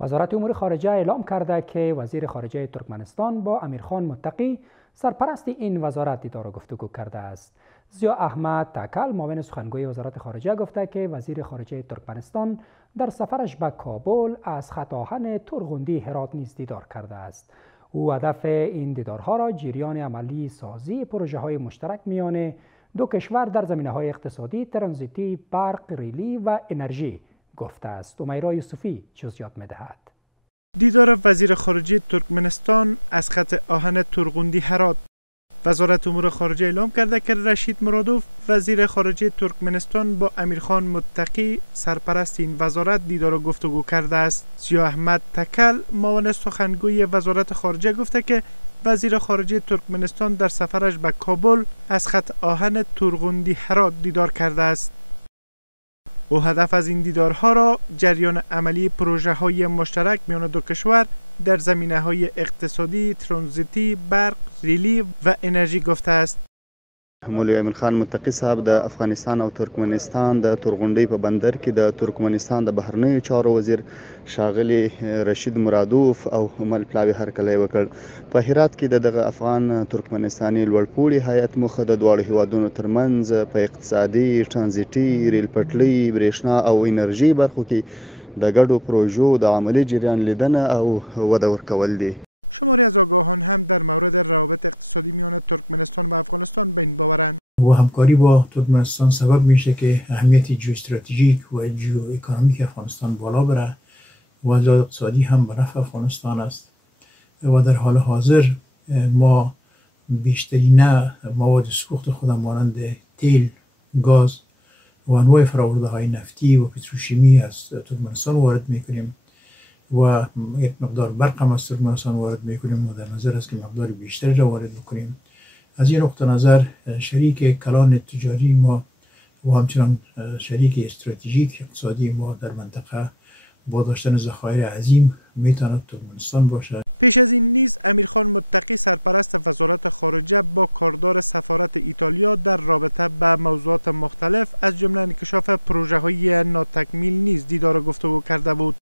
وزارت امور خارجه اعلام کرده که وزیر خارجه ترکمنستان با امیرخان متقی سرپرست این وزارت دیدار و گفتگو کرده است. ضیا احمد تکل معاون سخنگوی وزارت خارجه گفته که وزیر خارجه ترکمنستان در سفرش به کابل از خط آهن تورغوندی هرات نیز دیدار کرده است. او هدف این دیدارها را جریان عملی سازی پروژه های مشترک میان دو کشور در زمینه های اقتصادی، ترانزیتی، برق، ریلی و انرژی گفته است. امیرا یوسفی جزئیات می‌دهد. دیدار وزیر خارجه ترکمنستان از خط آهن تورغوندی هرات. وزارت امور خارجه اعلام کرده که رشید مرادوف وزیر خارجه ترکمنستان با امیرخان متقی سرپرست این وزارت دیدار و گفتگو کرده است. ضیا احمد تکل معاون سخنگوی وزارت خارجه گفته که وزیر خارجه ترکمنستان در سفرش به کابل از خط آهن تورغوندی هرات دیدار کرده است. او هدف از این دیدارها را جریان عملی پروژه های مشترک میان دو کشور در زمینه های اقتصادی، ترانزیتی، برق، ریلی و انرژی گفته است. مولوی امیرخان متقی صاحب د افغانستان او ترکمنستان د تورغونډۍ په بندر کې د ترکمنستان د بهرنیو چارو وزیر ښاغلي رشید مرادوف او ملپلاوي هرکلی وکړ. په هرات کې دغه افغان ترکمنستاني لوړپوړي هیئت موخه د دواړو هیوادونو ترمنځ په اقتصادي، ترانزیتي، ریل پټلۍ، برېښنا او انرژي برخو کې د ګډو پروژو د عملي جریان لیدنه او وده ورکول دي. شماری از آگاهان هم در مورد روابط اقتصادی میان ترکمنستان و افغانستان به این باورند. و همکاری با ترکمنستان سبب میشه که اهمیت جیواستراتژیک و جیو اکونومیک افغانستان بالا بره و اقتصادی هم به نفع افغانستان است و در حال حاضر ما بیشترین مواد سوخت خود مانند تیل، گاز و انواع فرآورده های نفتی و پتروشیمی از ترکمنستان وارد میکنیم و یک مقدار برق هم از ترکمنستان وارد میکنیم و در نظر است که مقدار بیشتری را وارد بکنیم. از این نقطه نظر شریک کلان تجاری ما و همچنان شریک استراتژیک اقتصادی ما در منطقه با داشتن ذخایر عظیم میتواند ترکمنستان باشد. پیش از این نیز امیرخان متقی سرپرست وزارت خارجه با کاردار سفارت ایتالیا در رابطه به موضوعات مختلف از جمله انکشاف پروژه های ناتکمیل نیز دیدار و گفتگو کرده بود.